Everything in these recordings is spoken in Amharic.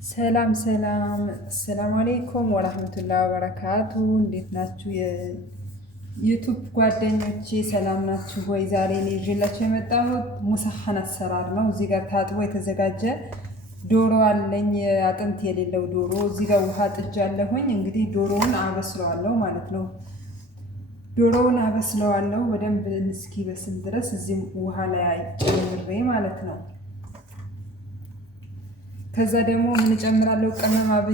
ሰላም ሰላም፣ አሰላሙ አሌይኩም ወራህመቱላሂ ወበረካቱ። እንዴት ናችሁ የዩቱብ ጓደኞቼ? ሰላም ናችሁ ወይ? ዛሬ እኔ ይዤላችሁ የመጣሁት ሙሰሐን አሰራር ነው። እዚህ ጋር ታጥቦ የተዘጋጀ ዶሮ አለኝ፣ አጥንት የሌለው ዶሮ። እዚህ ጋር ውሃ ጥጃለሁኝ። እንግዲህ ዶሮውን አበስለዋለሁ ማለት ነው። ዶሮውን አበስለዋለሁ በደንብ እስኪበስል ድረስ እዚህ ውሃ ላይ ጨምሬ ማለት ነው። ከዛ ደግሞ ምን ጨምራለሁ? ቅመም፣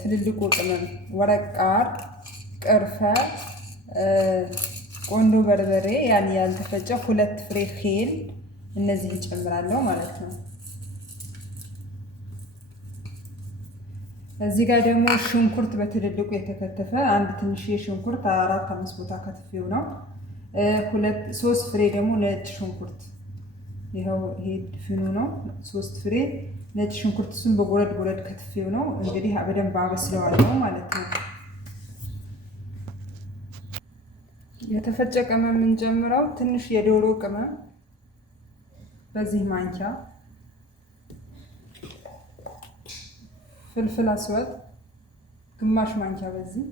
ትልልቁ ቅመም፣ ወረቅ ቃር፣ ቅርፈ፣ ቆንዶ በርበሬ ያን ያልተፈጨ 2 ፍሬ ሄል፣ እነዚህ እጨምራለሁ ማለት ነው። እዚህ ጋር ደግሞ ሽንኩርት በትልልቁ የተከተፈ አንድ ትንሽ ሽንኩርት 4-5 ቦታ ከትፌው ነው። 3 ፍሬ ደግሞ ነጭ ሽንኩርት፣ ይሄው ይሄ ድፍኑ ነው። 3 ፍሬ ነጭ ሽንኩርት፣ እሱን በጎረድ ከትፌው ነው። እንግዲህ በደንብ አበስለዋለሁ ማለት ነው። የተፈጨ ቅመም የምንጨምረው ትንሽ የዶሮ ቅመም በዚህ ማንኪያ፣ ፍልፍል አስወጥ ግማሽ ማንኪያ በዚህ፣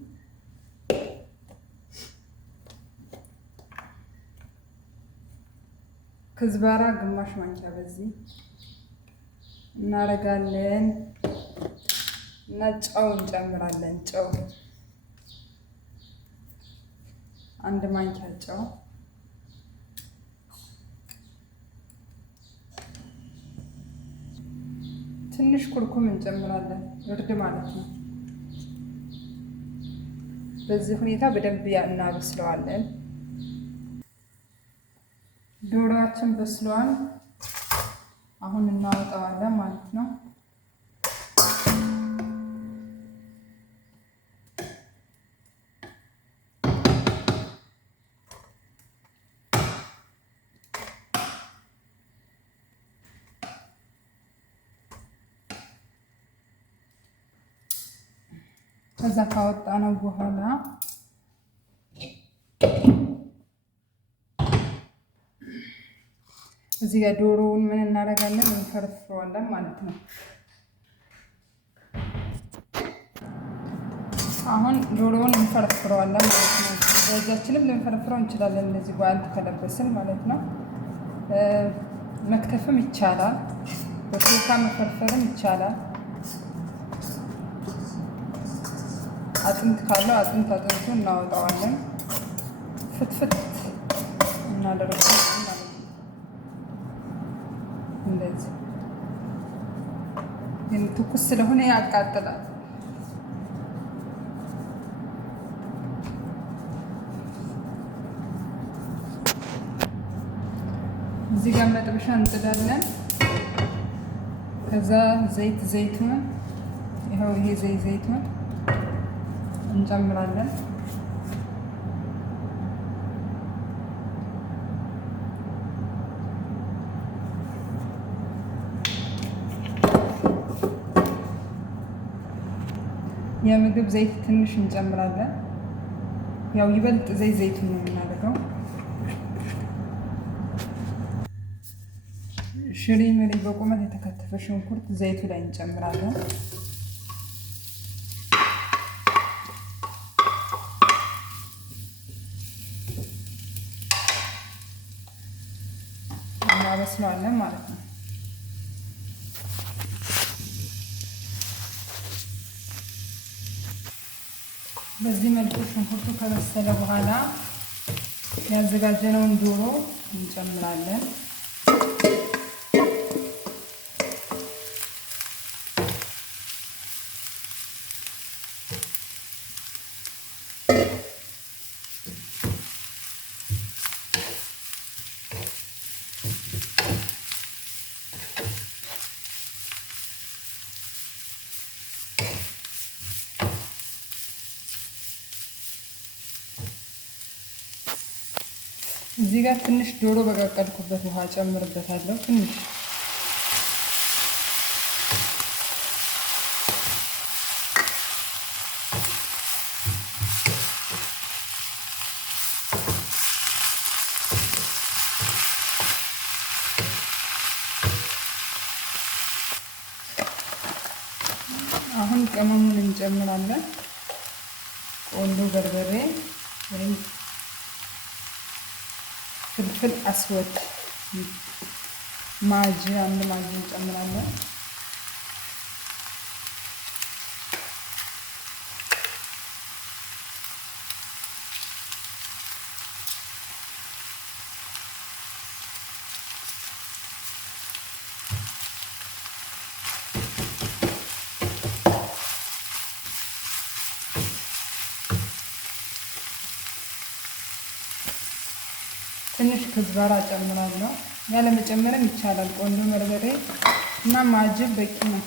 ክዝባራ ግማሽ ማንኪያ በዚህ እናረጋለን እና ጨው እንጨምራለን። ጨው 1 ማንኪያ ጨው፣ ትንሽ ኩርኩም እንጨምራለን፣ እርድ ማለት ነው። በዚህ ሁኔታ በደንብ እናበስለዋለን። ዶሮአችን በስሏል። አሁን እናወጣዋለን ማለት ነው። ከዛ ካወጣነው በኋላ እዚህ ጋር ዶሮውን ምን እናደርጋለን? እንፈረፍረዋለን ማለት ነው። አሁን ዶሮውን እንፈረፍረዋለን ማለት ነው። በእጃችንም ልንፈረፍረው እንችላለን፣ እንደዚህ ጓንት ከለበስን ማለት ነው። መክተፍም ይቻላል፣ በሾካ መፈርፈርም ይቻላል። አጥንት ካለው አጥንቱ እናወጣዋለን፣ ፍትፍት እናደርጋለን ማለት ነው። እንደዚህ ግን ትኩስ ስለሆነ ያቃጥላል። እዚህ ጋር መጥበሻ እንጥዳለን። ከዛ ዘይቱን ይኸው ይሄ ዘይቱን እንጨምራለን። የምግብ ዘይት ትንሽ እንጨምራለን። ያው ይበልጥ ዘይቱን ነው የምናደርገው። ሽሪ ምሪ በቁመት የተከተፈ ሽንኩርት ዘይቱ ላይ እንጨምራለን። እናበስለዋለን ማለት ነው። በዚህ መልኩ ሽንኩርቱ ከበሰለ በኋላ ያዘጋጀነውን ዶሮ እንጨምራለን። እዚህ ጋር ትንሽ ዶሮ በቀቀልኩበት ውሃ ጨምርበታለሁ። ትንሽ አሁን ቅመሙን እንጨምራለን። ቆንጆ በርበሬ ወይም ፍልፍል አስወድ ማጂ፣ አንድ ማጂ እንጨምራለን። ትንሽ ክዝበራ ጨምራለሁ። ያለ መጨመርም ይቻላል። ቆንጆ በርበሬ እና ማጂ በቂ ነው።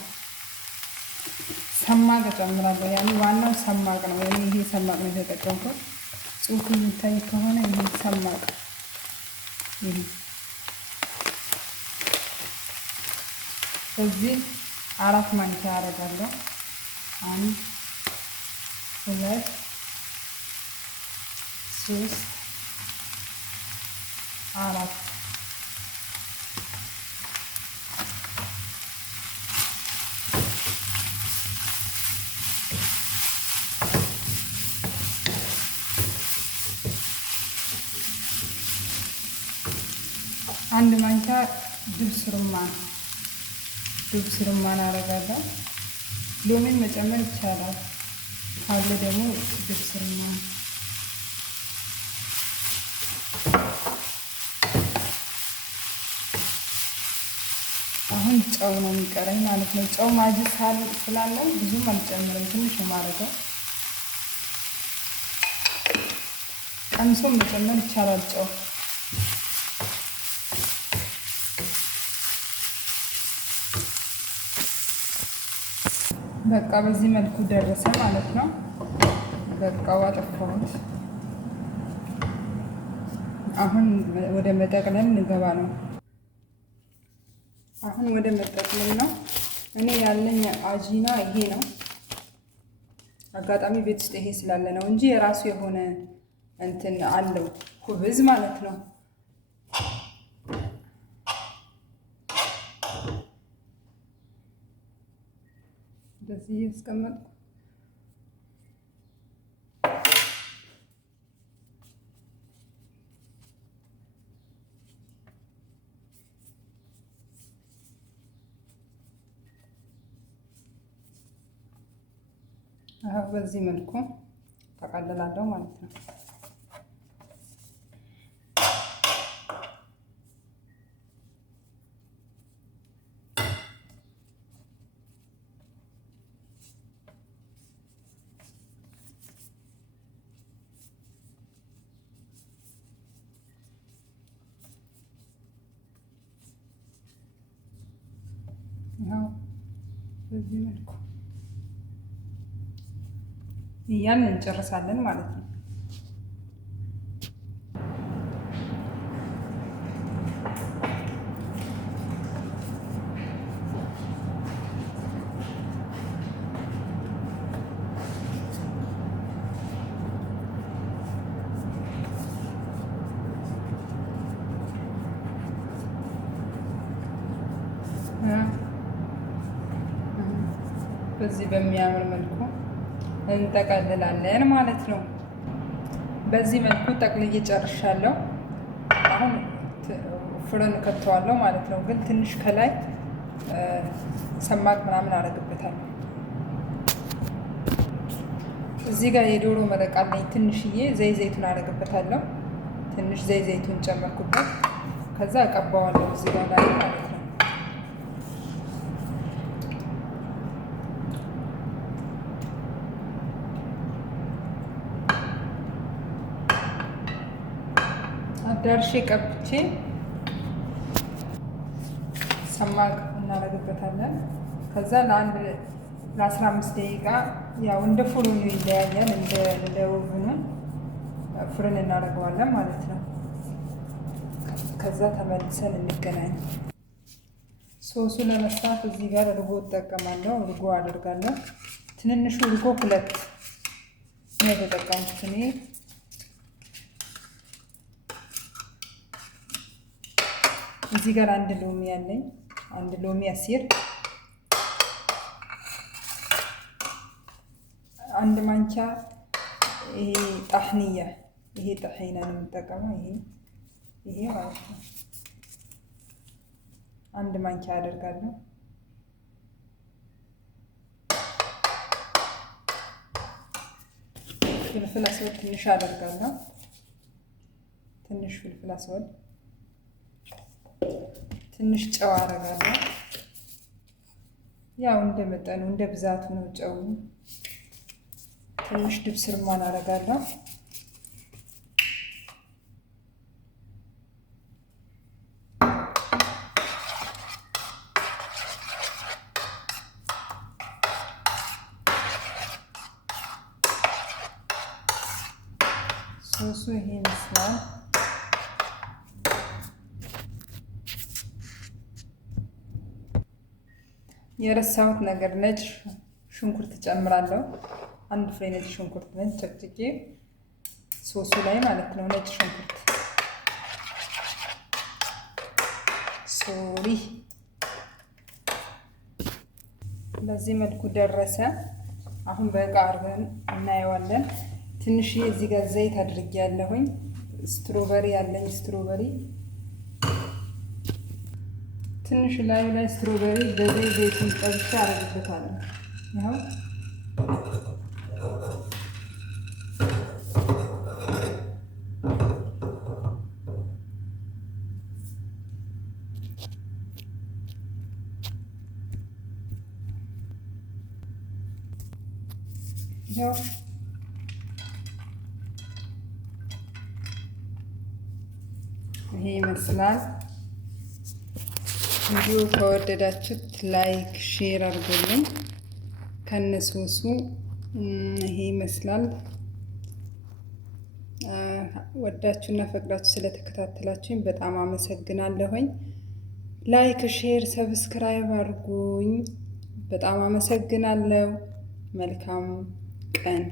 ሰማቅ ጨምራለሁ። ያኔ ዋናው ሰማቅ ነው። ያኔ ይሄ ሰማቅ ነው የተጠቀምኩት። ጽሑፉ የሚታይ ከሆነ ይሄ ሰማቅ ይሄ እዚህ 4 ማንኪያ አደርጋለሁ። 1 2 3 4 1 ማንኪያ ድብስ ሩማን አደርጋለሁ። ሎሚን መጨመር ይቻላል። ካለ ደግሞ ድብስ ሩማን። አሁን ጨው ነው የሚቀረኝ ማለት ነው። ጨው ማጂ ስላለው ብዙም አልጨምርም፣ ትንሽ ነው የማደርገው። ቀምሶ መጨመር ይቻላል ጨው። በቃ በዚህ መልኩ ደረሰ ማለት ነው። በቃ አጠፋሁት። አሁን ወደ መጠቅለል እንገባ ነው። አሁን ወደ መጠቅለል ነው። እኔ ያለኝ አጂና ይሄ ነው። አጋጣሚ ቤት ውስጥ ይሄ ስላለ ነው እንጂ የራሱ የሆነ እንትን አለው ኩብዝ ማለት ነው። እንደዚህ ያስቀመጥኩ በዚህ መልኩ ተቀልላለሁ ማለት ነው። በዚህ መልኩ ያን እንጨርሳለን ማለት ነው። በዚህ በሚያምር መልኩ እንጠቀልላለን ማለት ነው። በዚህ መልኩ ጠቅልዬ ጨርሻለሁ። አሁን ፍርን ከተዋለሁ ማለት ነው። ግን ትንሽ ከላይ ሰማቅ ምናምን አደርግበታለሁ። እዚህ ጋር የዶሮ መረቅ አለኝ። ትንሽዬ ዘይቱን አደርግበታለሁ። ትንሽ ዘይቱን ጨመርኩበት። ከዛ እቀባዋለሁ እዚህ ጋር ላይ ማለት ነው። አዳርሼ ቀብቼ ሰማቅ እናደርግበታለን። ከዛ ለ15 ደቂቃ ያው እንደ ፍሩኑ ይለያያል፣ እንደ ኦቭኑ ፍርን እናደርገዋለን ማለት ነው። ከዛ ተመልሰን እንገናኝ። ሶሱ ለመስራት እዚህ ጋር እርጎ እጠቀማለሁ። እርጎ አደርጋለሁ። ትንንሹ እርጎ 2 ነው የተጠቀምኩት እኔ። እዚህ ጋር 1 ሎሚ ያለኝ፣ 1 ሎሚ አሲር አንድ ማንኪያ ይሄ ጣህንያ ይሄ ጠሒና ነው የምጠቀመው። ይሄ ማለት ነው። አንድ ማንኪያ አደርጋለሁ። ፍልፍል አስወድ ትንሽ አደርጋለሁ። ትንሽ ፍልፍል አስወድ፣ ትንሽ ጨው አደርጋለሁ። ያው እንደ መጠኑ እንደ ብዛቱ ነው ጨው። ትንሽ ድብስ ርማን አደርጋለሁ። ሶሱ ይሄ ይመስላል። የረሳሁት ነገር ነጭ ሽንኩርት ጨምራለሁ። አንድ ፍሬ ነጭ ሽንኩርት ነጭ ጨቅጭቄ ሶሱ ላይ ማለት ነው። ነጭ ሽንኩርት ሶሪ። በዚህ መልኩ ደረሰ። አሁን በቃ አርገን እናየዋለን። ትንሽ እዚህ ጋር ዘይት አድርጌያለሁኝ። ስትሮበሪ ያለኝ ስትሮበሪ ትንሽ ላይ ስትሮበሪ ዘይቱን ጠብሼ አረግበታለሁ። ይኸው ይሄ ይመስላል። ቪዲዮ ከወደዳችሁት ላይክ ሼር አድርጉልኝ። ከነሶሱ ይሄ ይመስላል። ወዳችሁና ፈቅዳችሁ ስለተከታተላችሁኝ በጣም አመሰግናለሁኝ። ላይክ ሼር ሰብስክራይብ አድርጉኝ። በጣም አመሰግናለሁ። መልካም ቀን